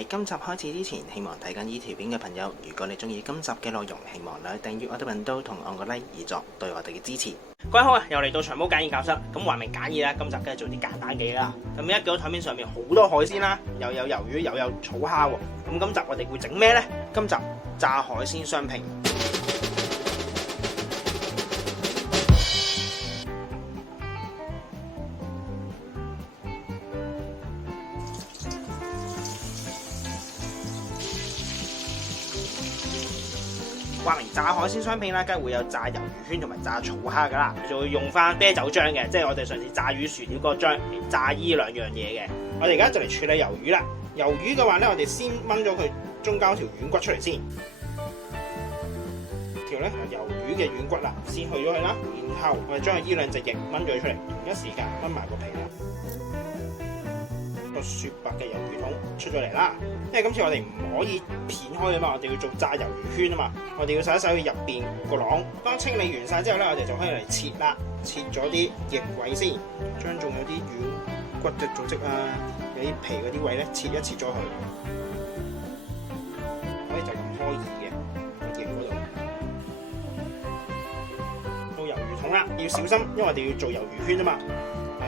喺今集開始之前，希望睇緊呢條片嘅朋友，如果你中意今集嘅內容，希望你訂閱我哋頻道同按個 like 以作對我哋嘅支持。各位好啊，又嚟到長毛簡易教室。咁話明簡易啦，今集梗係做啲簡單嘅嘢啦。咁一見到台面上面好多海鮮啦，又有魷魚，又有草蝦喎。咁今集我哋會整咩呢？今集炸海鮮雙拼。話明炸海鮮雙拼啦，梗係會有炸魷魚圈同埋炸草蝦噶啦，就會用翻啤酒漿嘅，即係我哋上次炸魚薯條嗰個漿嚟炸依兩樣嘢嘅。我哋而家就嚟處理魷魚啦。魷魚嘅話咧，我哋先掹咗佢中間條軟骨出嚟先。條咧魷魚嘅軟骨啦，先去咗佢啦，然後我哋將佢依兩隻翼掹咗出嚟，同一時間掹埋個皮啦。個雪白嘅魷魚筒出咗嚟啦，因為今次我哋唔可以片開啊嘛，我哋要做炸魷魚圈啊嘛，我哋要洗一洗佢入邊個囊。當清理完晒之後咧，我哋就可以嚟切啦，切咗啲翼位先，將仲有啲軟骨嘅組織啊，有啲皮嗰啲位咧，切一切咗佢，可以就咁開耳嘅個翼嗰度。到魷魚筒啦，要小心，因為我哋要做魷魚圈啊嘛，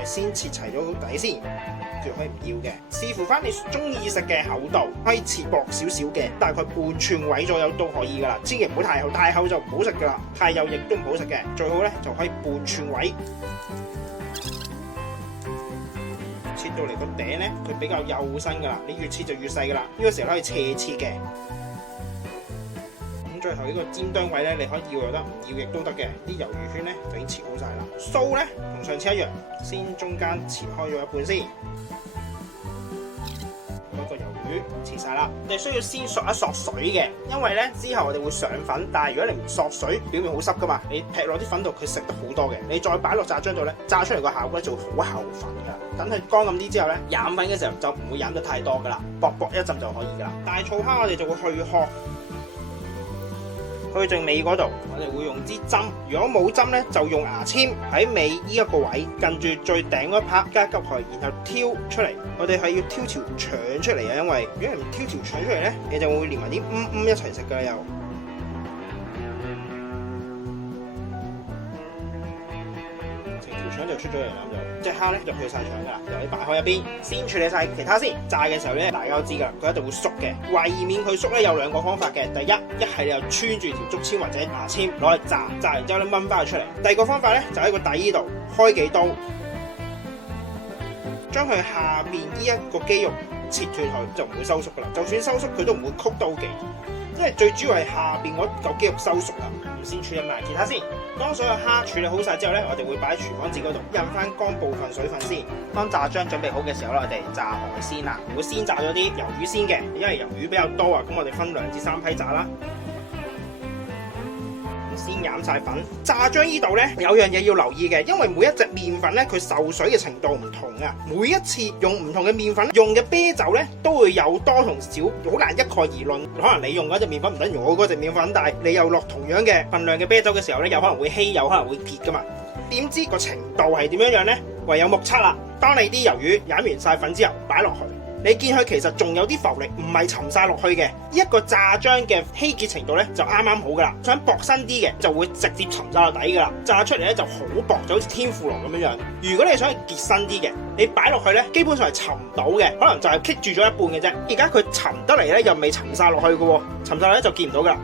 先切齊咗個底先。可以唔要嘅，視乎翻你中意食嘅厚度，可以切薄少少嘅，大概半寸位左右都可以噶啦。千祈唔好太厚，太厚就唔好食噶啦，太幼亦都唔好食嘅。最好咧就可以半寸位，切到嚟個頂咧，佢比較幼身噶啦，你越切就越細噶啦。呢個時候可以斜切嘅。咁最後呢個尖端位咧，你可以要又得，唔要亦都得嘅。啲魷魚圈咧就已經切好晒啦。鬚咧同上次一樣，先中間切開咗一半先。個魷魚切晒啦，你需要先索一索水嘅，因為咧之後我哋會上粉，但係如果你唔索水，表面好濕噶嘛，你劈落啲粉度，佢食得好多嘅，你再擺落炸漿度咧，炸出嚟個效果咧就會好厚粉噶。等佢乾咁啲之後咧，染粉嘅時候就唔會染得太多噶啦，薄薄一浸就可以噶啦。大草蝦我哋就會去殼。去正尾嗰度，我哋會用支針。如果冇針咧，就用牙籤喺尾呢一個位，近住最頂嗰一 part 加急佢，然後挑出嚟。我哋係要挑條腸出嚟啊，因為如果唔挑條腸出嚟咧，你就會連埋啲一齊食噶啦又。成條腸就出咗嚟啦，就隻蝦咧就去晒腸噶啦，就可以擺開一邊，先處理晒其他先。炸嘅時候咧，大家都知噶啦，佢一定會縮嘅。為免佢縮咧，有兩個方法嘅。第一係你又穿住條竹籤或者牙籤攞嚟炸，炸完之後咧掹翻佢出嚟。第二個方法咧就喺個底呢度開幾刀，將佢下邊呢一個肌肉切斷佢，就唔會收縮噶啦。就算收縮佢都唔會曲刀嘅，因為最主要係下邊嗰嚿肌肉收縮啦。咁先處理埋其他先。當所有蝦處理好晒之後咧，我哋會擺喺廚房紙嗰度印翻乾部分水分先。當炸漿準備好嘅時候咧，我哋炸海鮮啦。會先炸咗啲魷魚先嘅，因為魷魚比較多啊，咁我哋分2至3批炸啦。先染晒粉。炸漿呢度咧有樣嘢要留意嘅，因為每一隻麵粉咧佢受水嘅程度唔同啊。每一次用唔同嘅麵粉，用嘅啤酒咧都會有多同少，好難一概而論。可能你用嗰隻麵粉唔等於我嗰隻麵粉，但係你又落同樣嘅份量嘅啤酒嘅時候咧，有可能會稀，有可能會撇噶嘛。點知個程度係點樣樣咧？唯有目測啦。當你啲魷魚染完晒粉之後擺落去，你見佢其實仲有啲浮力，唔係沉晒落去嘅。一個炸漿嘅稀結程度咧就啱啱好噶啦。想薄身啲嘅就會直接沉晒落底噶啦。炸出嚟咧就好薄，就好似天婦羅咁樣樣。如果你想結身啲嘅，你擺落去咧基本上係沉唔到嘅，可能就係棘住咗一半嘅啫。而家佢沉得嚟咧又未沉晒落去嘅喎，沉晒落咧就見唔到噶啦。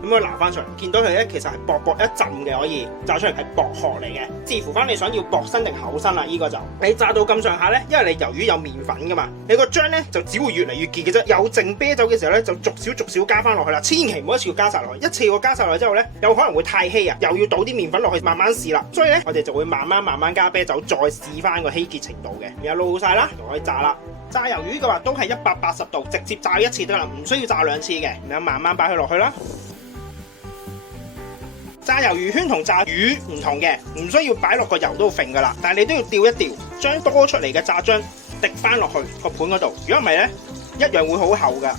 咁佢拿翻上嚟，見到佢咧其實係薄薄一浸嘅，可以炸出嚟係薄殼嚟嘅。視乎翻你想要薄身定厚身啦，呢個就你炸到咁上下咧，因為你魷魚有麵粉噶嘛，你個漿咧就只會越嚟越結嘅啫。有剩啤酒嘅時候咧，就逐少加翻落去啦，千祈唔好一次過加晒落去。一次過加晒落去之後咧，有可能會太稀啊，又要倒啲麵粉落去慢慢試啦。所以咧，我哋就會慢慢加啤酒，再試翻個稀結程度嘅。然後撈好晒啦，就可以炸啦。炸魷魚嘅話都係180度，直接炸一次得啦，唔需要炸2次嘅。然後慢慢擺佢落去啦。炸魷魚圈同炸魚唔同嘅，唔需要擺落個油都揈噶啦，但係你都要調一調，將多出嚟嘅炸漿滴翻落去個盤嗰度。如果唔係咧，一樣會好厚噶。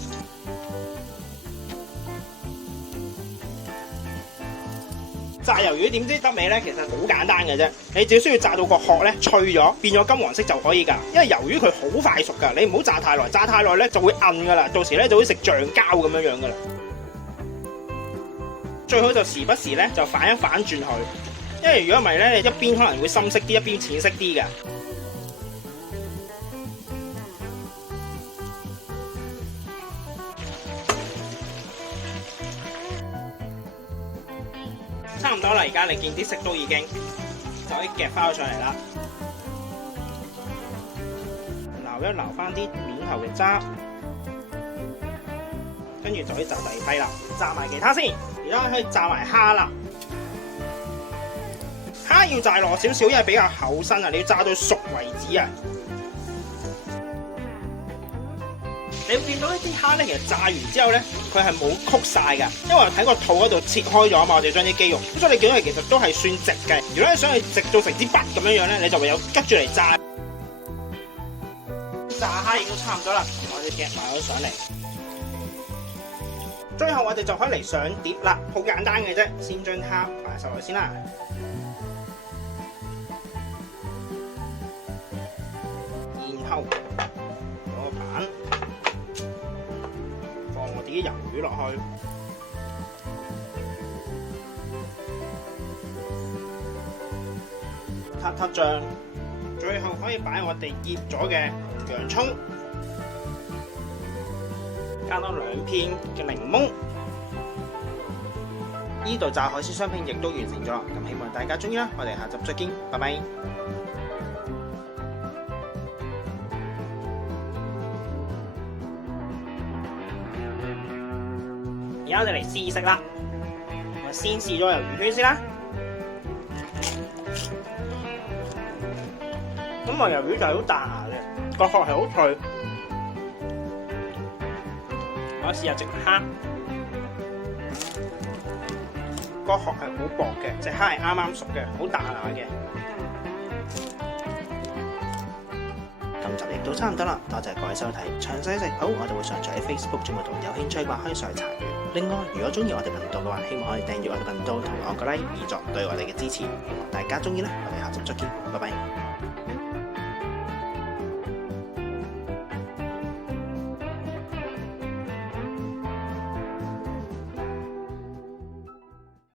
炸魷魚點知得味呢？其實好簡單嘅啫，你只需要炸到個殼咧脆咗，變咗金黃色就可以㗎。因為魷魚佢好快熟㗎，你唔好炸太耐，炸太耐咧就會韌㗎啦，到時咧就會食橡膠咁樣㗎啦。最好就時不時咧就反一反轉佢，因為如果唔係咧，你一邊可能會深色啲，一邊淺色啲嘅。差唔多啦，而家你見啲色都已經就可以夾翻咗上嚟啦。撈一撈翻啲面頭嘅渣，跟住就可以炸第二批啦。炸埋其他先，而家可以炸埋蝦啦。蝦要炸落少少，因為比較厚身啊，你要炸到熟為止啊。你會見到呢啲蝦咧，其實炸完之後咧，佢係冇曲晒㗎，因為喺個肚嗰度切開咗啊嘛，我哋將啲肌肉，咁所以你見到佢其實都係算直嘅。如果你想去直到成支筆咁樣樣咧，你就唯有拮住嚟炸。炸蝦已經差唔多啦，我哋夾埋佢上嚟。最後我哋就可以嚟上碟啦，好簡單嘅啫，先將蝦擺上去先啦。然後攞個板。我哋啲魷魚落去，撻撻醬，最後可以擺我哋醃咗嘅洋葱，加多2片嘅檸檬。呢度炸海鮮雙拼亦都完成咗，咁希望大家鍾意啦！我哋下集再見，拜拜。而家我哋嚟試食啦，我先試咗魷魚圈先啦。咁個魷魚就係好彈牙嘅，個殼係好脆。我試下隻蝦，個殼係好薄嘅，隻蝦係啱啱熟嘅，好彈牙嘅。今集亦都差唔多啦，多謝各位收睇，詳細食譜我哋會上載喺 Facebook 節目度，有興趣嘅話可以上去查閱。另外，如果中意我哋頻道嘅話，希望可以訂閱我哋頻道同按個 like 以作對我哋嘅支持。希望大家中意啦，我哋下集再見，拜拜。